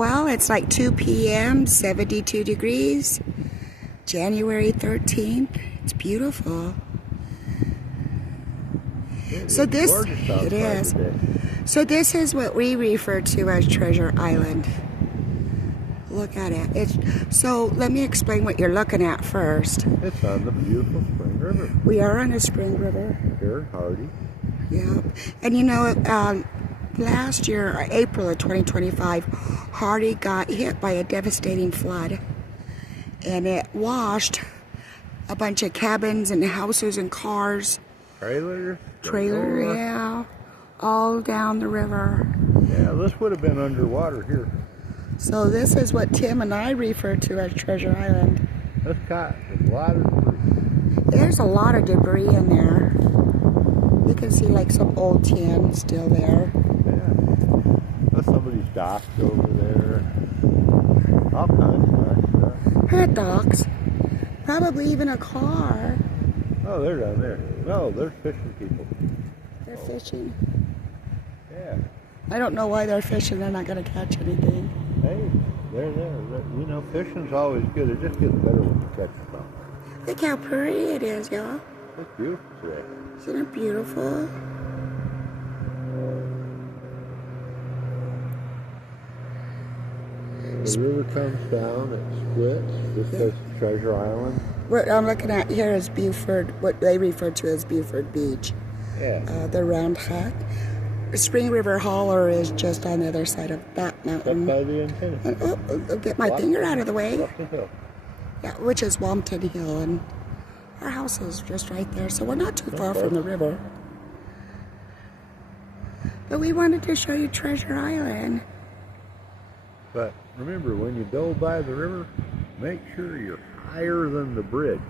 Well, it's like 2 p.m., 72 degrees, January 13th. It's beautiful. So this, it is. So this is what we refer to as Treasure Island. Look at it. So let me explain what you're looking at first. It's on the beautiful Spring River. We are on a spring river. Here in Hardy. Yeah. And you know, last year, April of 2025, Hardy got hit by a devastating flood. And it washed a bunch of cabins and houses and cars. Trailer, yeah. All down the river. Yeah, this would have been underwater here. So this is what Tim and I refer to as Treasure Island. That's got a lot of debris. There's a lot of debris in there. You can see like some old tin still there. Yeah. That's somebody's dock over there. All kinds of stuff. Hot dogs. Probably even a car. Oh, they're down there. No, there's fishing people. They're fishing. Yeah. I don't know why they're fishing. They're not going to catch anything. Hey, they're there. You know, fishing's always good. It just gets better when you catch something. Look how pretty it is, y'all. It's beautiful today. Isn't it beautiful? The river comes down, it splits. This says Treasure Island. What I'm looking at here is Buford, what they refer to as Buford Beach. Yeah. The round hut. Spring River Holler is just on the other side of that mountain. Up by the antenna. And, I'll get my finger out of the way. Up the hill. Yeah, which is Wampton Hill, and our house is just right there, so we're not too far from the river. But we wanted to show you Treasure Island. But remember, when you go by the river, make sure you're higher than the bridge.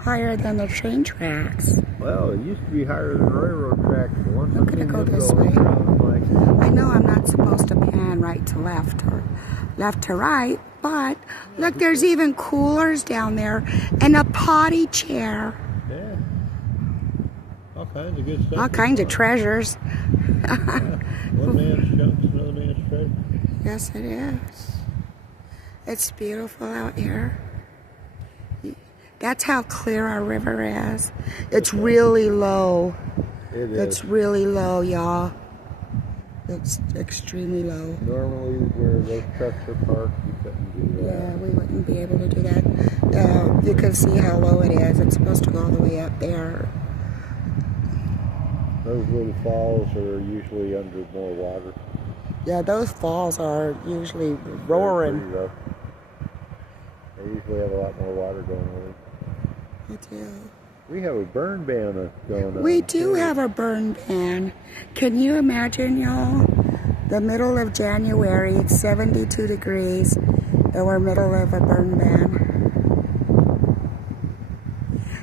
Higher than the train tracks. Well, it used to be higher than the railroad tracks. I'm gonna go this way. I know I'm not supposed to pan right to left or left to right, but look, there's even coolers down there and a potty chair. Yeah. All kinds of good stuff. All kinds of treasures. Yeah. One man's junk's another man's treasure. Yes, it is. It's beautiful out here. That's how clear our river is. It's really low. It is. It's really low, y'all. It's extremely low. Normally, where those trucks are parked, you couldn't do that. Yeah, we wouldn't be able to do that. You can see how low it is. It's supposed to go all the way up there. Those little falls are usually under more water. Yeah, those falls are usually roaring. They usually have a lot more water going on. They do. We have a burn ban going on. We do have a burn ban. Can you imagine, y'all? The middle of January, it's 72 degrees, and we're middle of a burn ban.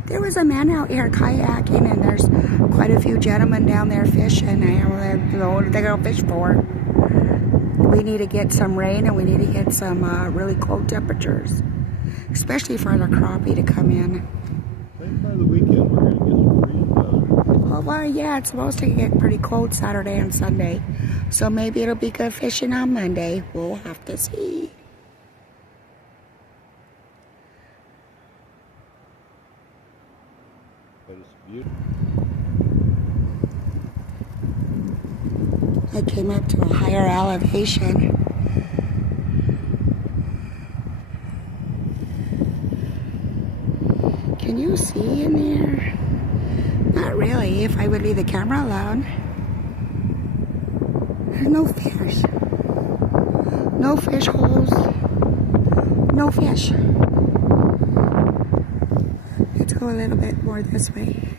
There was a man out here kayaking, and there's quite a few gentlemen down there fishing. I don't know what they're going to fish for. We need to get some rain, and we need to get some really cold temperatures, especially for the crappie to come in. Maybe by the weekend we're going to get some freezing weather. Oh, well, yeah, it's supposed to get pretty cold Saturday and Sunday, so maybe it'll be good fishing on Monday. We'll have to see. But it's beautiful. I came up to a higher elevation. Can you see in there? Not really, if I would leave the camera alone. There's no fish. No fish holes. No fish. Let's go a little bit more this way.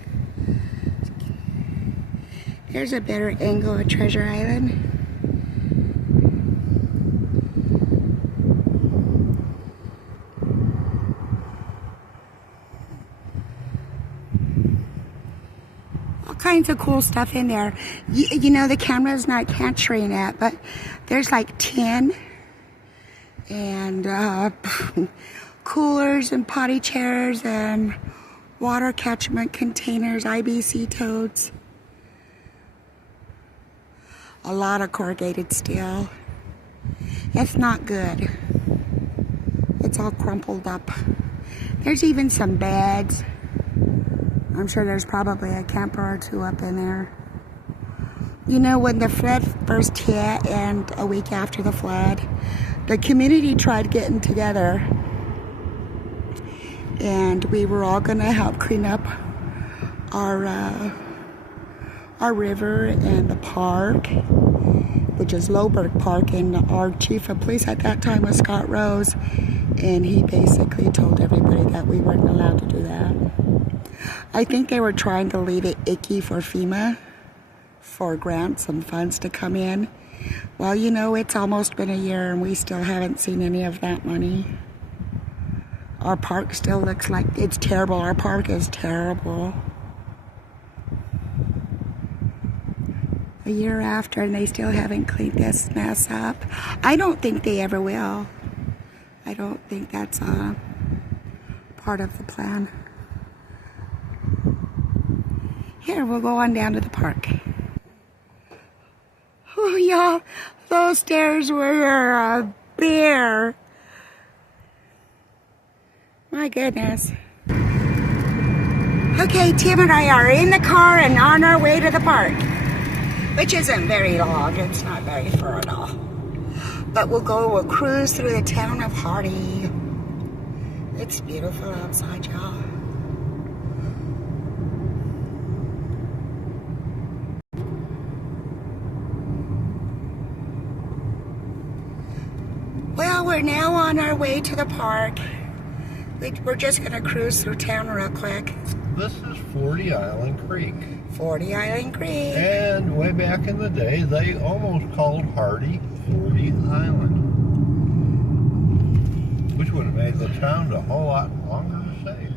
Here's a better angle of Treasure Island. All kinds of cool stuff in there. You know, the camera's not capturing it, but there's like tin and coolers and potty chairs and water catchment containers, IBC toads. A lot of corrugated steel. It's not good. It's all crumpled up. There's even some beds. I'm sure there's probably a camper or two up in there. You know, when the flood first hit and a week after the flood, the community tried getting together and we were all going to help clean up our river and the park, which is Loberg Park, and our chief of police at that time was Scott Rose, and he basically told everybody that we weren't allowed to do that. I think they were trying to leave it icky for FEMA for grants and funds to come in. Well, you know, it's almost been a year and we still haven't seen any of that money. Our park still looks like it's terrible. Our park is terrible. A year after and they still haven't cleaned this mess up. I don't think they ever will. I don't think that's part of the plan. Here, we'll go on down to the park. Oh, y'all, those stairs were a bear. My goodness. Okay, Tim and I are in the car and on our way to the park, which isn't very long. It's not very far at all. But we'll cruise through the town of Hardy. It's beautiful outside, y'all. Well, we're now on our way to the park. We're just going to cruise through town real quick. This is 40 Island Creek. 40 Island Creek. And way back in the day, they almost called Hardy 40 Island. Which would have made the town a whole lot longer to say.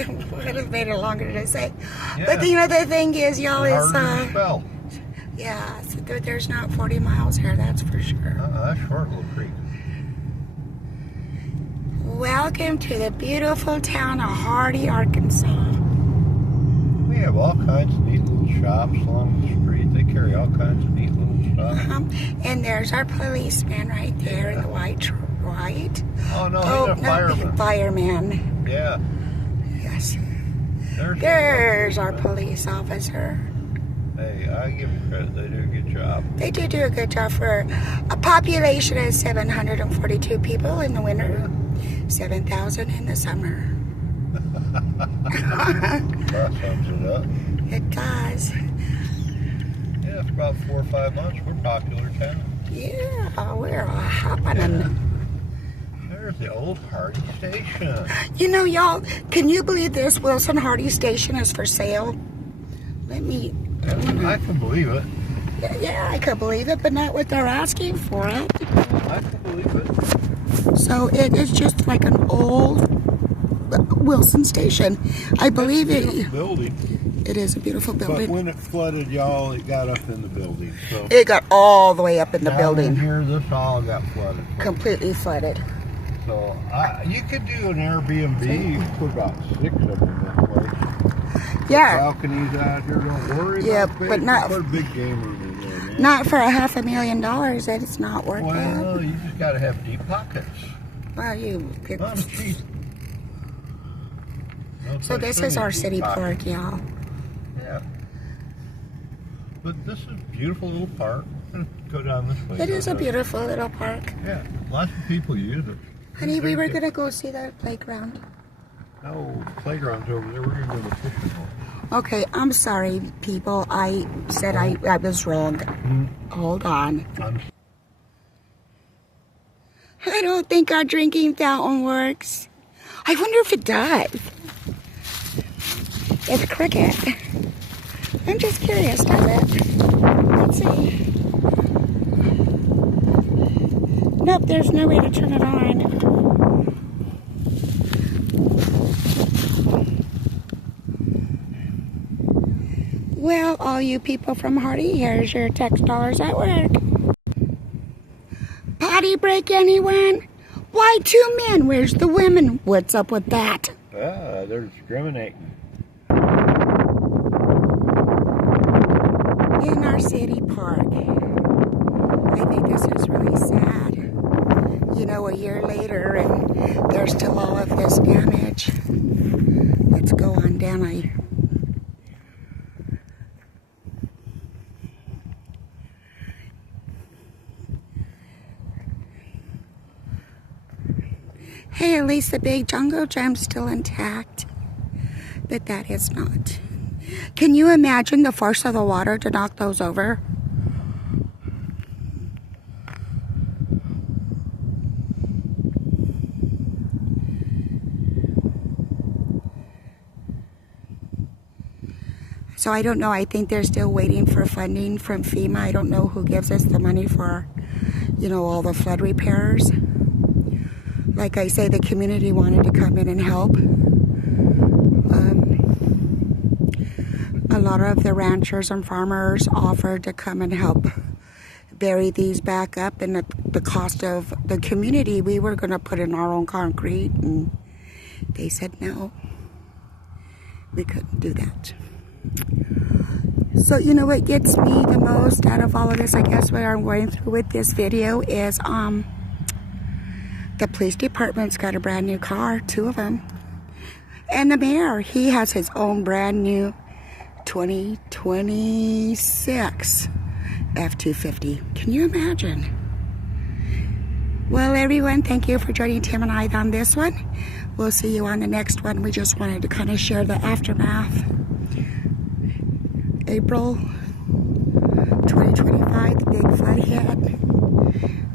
It would have made it longer to say. Yeah. But you know, the thing is, y'all, is... harder to spell. Yeah, so there's not 40 miles here, that's for sure. That's short little creek. Welcome to the beautiful town of Hardy, Arkansas. We have all kinds of neat little shops along the street. They carry all kinds of neat little stuff. And there's our policeman right there in the white. Oh, no, he's a fireman. Fireman. Yeah. Yes. There's our police officer. Hey, I give them credit. They do a good job. They do a good job for a population of 742 people in the winter, 7,000 in the summer. That sums it up. It does. Yeah, for about 4 or 5 months, we're popular town. Yeah, we're happening. There's the old Hardy Station. You know, y'all, can you believe this? Wilson Hardy Station is for sale. Let me... I can believe it. Yeah, I could believe it, but not what they're asking for it. I can believe it. So it is just like an old Wilson Station. I believe it's a beautiful building. It is a beautiful building. But when it flooded, y'all, it got up in the building. So it got all the way up in the building. In here, this all got flooded. Completely flooded. So you could do an Airbnb. You could put about 6 of them in that place. Yeah. Balconies out here, don't worry about but not put a big game room in there, man. Not for $500,000. That it's not worth it. Well, you just got to have deep pockets. Well, you could. I'm cheap. So this is our city park, y'all. Yeah. But this is a beautiful little park. I'm gonna go down this way. It is a beautiful little park. Yeah, lots of people use it. Honey, we were gonna go see the playground. No, the playground's over there. We're gonna go to the fishing hole. Okay, I'm sorry, people. I said I was wrong. Hold on. I don't think our drinking fountain works. I wonder if it does. It's cricket. I'm just curious, does it? Let's see. Nope, there's no way to turn it on. Well, all you people from Hardy, here's your tax dollars at work. Potty break, anyone? Why 2 men? Where's the women? What's up with that? They're discriminating. In our city park. I think this is really sad. know, a year later, and there's still all of this damage. Let's go on down. Hey, at least the big jungle gem's still intact, but that is not. Can you imagine the force of the water to knock those over? So I don't know. I think they're still waiting for funding from FEMA. I don't know who gives us the money for, you know, all the flood repairs. Like I say, the community wanted to come in and help. A lot of the ranchers and farmers offered to come and help bury these back up, and at the cost of the community, we were going to put in our own concrete, and they said no, we couldn't do that. So, you know what gets me the most out of all of this, I guess what I'm going through with this video is the police department's got a brand new car, 2 of them. And the mayor, he has his own brand new 2026 F-250. Can you imagine? Well, everyone, thank you for joining Tim and I on this one. We'll see you on the next one. We just wanted to kind of share the aftermath. April 2025, the big flood hit.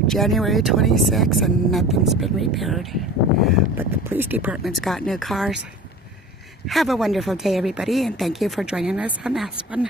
January 26, and nothing's been repaired. But the police department's got new cars. Have a wonderful day, everybody, and thank you for joining us on this one.